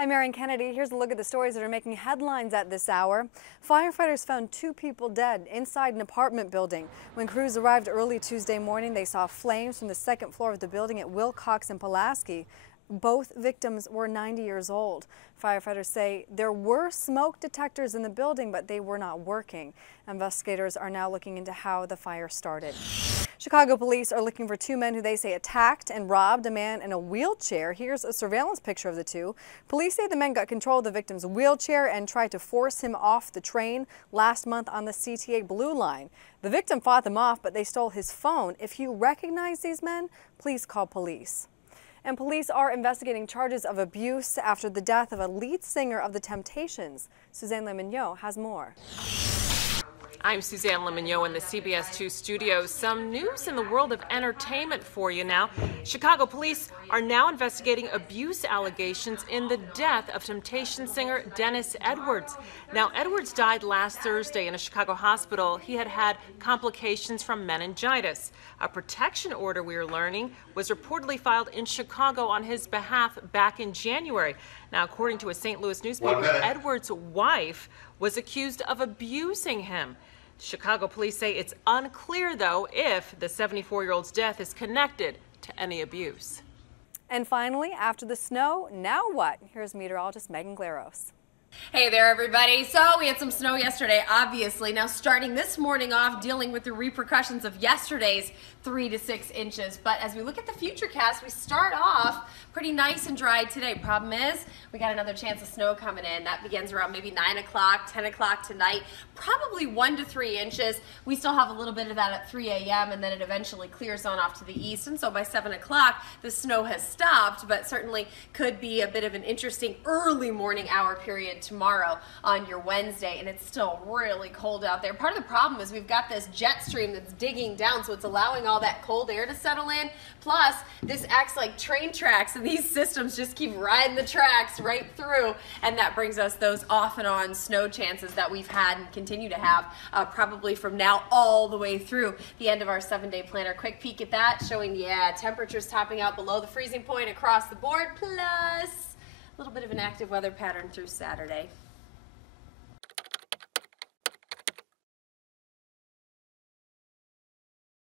I'm Erin Kennedy. Here's a look at the stories that are making headlines at this hour. Firefighters found 2 people dead inside an apartment building. When crews arrived early Tuesday morning, they saw flames from the second floor of the building at Wilcox and Pulaski. Both victims were 90 years old. Firefighters say there were smoke detectors in the building, but they were not working. Investigators are now looking into how the fire started. Chicago police are looking for 2 men who they say attacked and robbed a man in a wheelchair. Here's a surveillance picture of the 2. Police say the men got control of the victim's wheelchair and tried to force him off the train last month on the CTA Blue Line. The victim fought them off, but they stole his phone. If you recognize these men, please call police. And police are investigating charges of abuse after the death of a lead singer of the Temptations. Suzanne Lemonniot has more. I'm Suzanne Lemonniot in the CBS 2 studios. Some news in the world of entertainment for you now. Chicago police are now investigating abuse allegations in the death of Temptation singer Dennis Edwards. Now, Edwards died last Thursday in a Chicago hospital. He had had complications from meningitis. A protection order, we are learning, was reportedly filed in Chicago on his behalf back in January. Now, according to a St. Louis newspaper, Edwards' wife was accused of abusing him. Chicago police say it's unclear, though, if the 74-year-old's death is connected to any abuse. And finally, after the snow, now what? Here's meteorologist Megan Glaros. Hey there, everybody. So we had some snow yesterday, obviously. Now starting this morning off, dealing with the repercussions of yesterday's 3 to 6 inches. But as we look at the futurecast, we start off pretty nice and dry today. Problem is, we got another chance of snow coming in. That begins around maybe 9 o'clock, 10 o'clock tonight. Probably 1 to 3 inches. We still have a little bit of that at 3 a.m. and then it eventually clears on off to the east. And so by 7 o'clock, the snow has stopped, but certainly could be a bit of an interesting early morning hour period tomorrow on your Wednesday, and it's still really cold out there. Part of the problem is we've got this jet stream that's digging down, so it's allowing all that cold air to settle in. Plus, this acts like train tracks, and these systems just keep riding the tracks right through, and that brings us those off and on snow chances that we've had and continue to have probably from now all the way through the end of our 7-day planner. Quick peek at that, showing, temperatures topping out below the freezing point across the board, plus a little bit of an active weather pattern through Saturday.